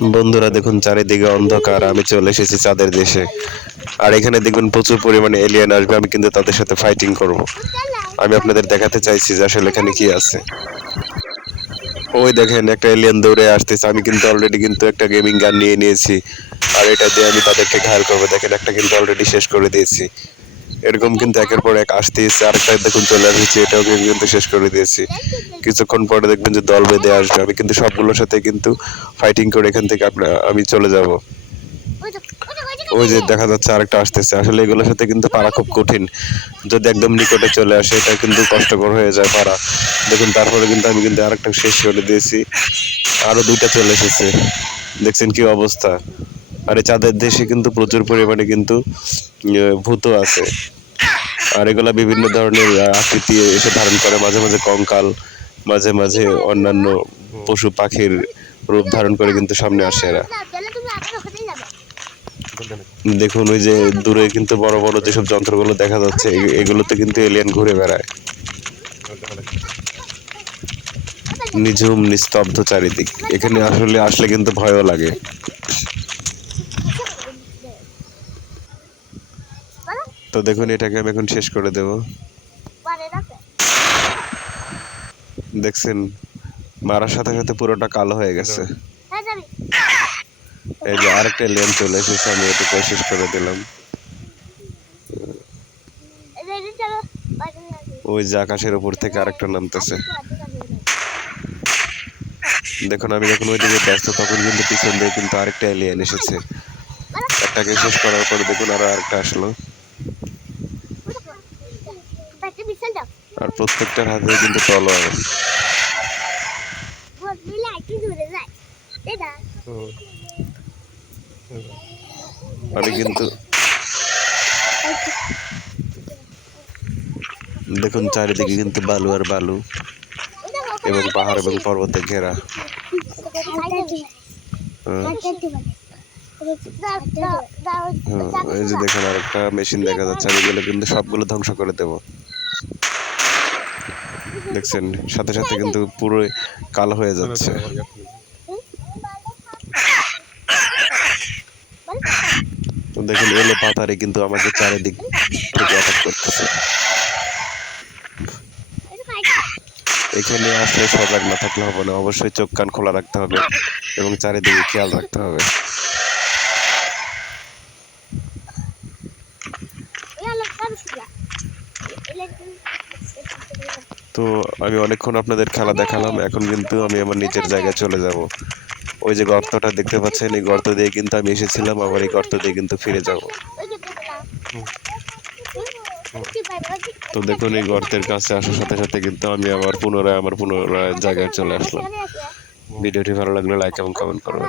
বন্ধুরা দেখুন, চারিদিকে অন্ধকার। আমি চলে এসেছি চাঁদের দেশে। আর এখানে দেখবেন প্রচুর পরিমাণে এলিয়েন আসবে। আমি কিন্তু তাদের সাথে ফাইটিং করব। আমি আপনাদের দেখাতে চাইছি যে আসলে এখানে কি আছে। ওই দেখেন, একটা এলিয়েন দৌড়ে আসতেছে। আমি কিন্তু অলরেডি কিন্তু একটা গেমিং গান নিয়ে নিয়েছি। আর এটা দিয়ে আমি তাদেরকে ঘায়ল করব। দেখেন, একটা কিন্তু অলরেডি শেষ করে দিয়েছি। এরকম কিন্তু একের পর এক আসতেছে। আরেকটা দেখুন, চলে আসছে এটাও কিন্তু শেষ করে দিয়েছি। কিছুক্ষণ পরে দেখবেন যে দল বেঁধে আসবে। আমি কিন্তু সবগুলোর সাথে কিন্তু ফাইটিং করে এখান থেকে আপনার আমি চলে যাব। ওই যে দেখা যাচ্ছে আরেকটা আসতেছে। আসলে এগুলোর সাথে কিন্তু পারা খুব কঠিন। যদি একদম নিকটে চলে আসে, এটা কিন্তু কষ্টকর হয়ে যায় পারা দেখুন, তারপরে কিন্তু আমি কিন্তু আরেকটা শেষ করে দিয়েছি। আরও দুইটা চলে এসেছে। দেখছেন কি অবস্থা? আর এই চাঁদের দেশে কিন্তু প্রচুর পরিমাণে কিন্তু ভূত আছে। আর এগুলা বিভিন্ন ধরনের আকৃতি এসে ধারণ করে। মাঝে মাঝে কঙ্কাল মাঝে মাঝে অন্যান্য পশু পাখির রূপ ধারণ করে কিন্তু সামনে আসে এরা। দেখুন ওই যে দূরে কিন্তু বড় বড় যেসব যন্ত্রগুলো দেখা যাচ্ছে এগুলোতে কিন্তু এলিয়েন ঘুরে বেড়ায়। নিঝুম নিস্তব্ধ চারিদিক। এখানে আসলে আসলে কিন্তু ভয়ও লাগে। তো দেখুন এটাকে আমি এখন শেষ করে দেব। দেখছেন, মারার সাথে সাথে পুরোটা কালো হয়ে গেছে। এই যে আরেকটা লেন চলে এসেছে, আমি এটাকে শেষ করে দিলাম। ওই যে আকাশের উপর থেকে আরেকটা নামতেছে। দেখুন, আমি যখন ওই দিকে ব্যস্ত, তখন কিন্তু পিছন দিয়ে কিন্তু আরেকটা এলিয়েন এসেছে। একটাকে শেষ করার পর দেখুন আরও আরেকটা আসলো। আর প্রত্যেকটার হাতে কিন্তু তলোয়ার আমি কিন্তু দেখুন চারিদিকে কিন্তু বালু আর বালু এবং পাহাড় এবং পর্বতে ঘেরা। এই যে দেখুন আরেকটা মেশিন দেখা যাচ্ছে। আমি কিন্তু সবগুলো ধ্বংস করে দেব। দেখছেন, সাথে সাথে কিন্তু পুরো কালো হয়ে যাচ্ছে। দেখুন, এলো পাতারে কিন্তু আমাকে চারিদিক থেকে অ্যাটাক করতেছে। এখানে আসলে সজাগ না থাকলে হবে না, অবশ্যই চোখ কান খোলা রাখতে হবে এবং চারিদিকে খেয়াল রাখতে হবে। তো আমি অনেকক্ষণ আপনাদের খেলা দেখালাম, এখন কিন্তু আমি আমার নিজের জায়গায় চলে যাব। ওই যে গর্তটা দেখতে পাচ্ছেন, এই গর্ত দিয়ে কিন্তু আমি এসেছিলাম, আবার এই গর্ত দিয়ে কিন্তু ফিরে যাব। তো দেখুন, এই গর্তের কাছে আসার সাথে সাথে কিন্তু আমি আবার পুনরায়, আমার পুনরায় জায়গায় চলে আসলাম। ভিডিওটি ভালো লাগলে লাইক এবং কমেন্ট করবেন।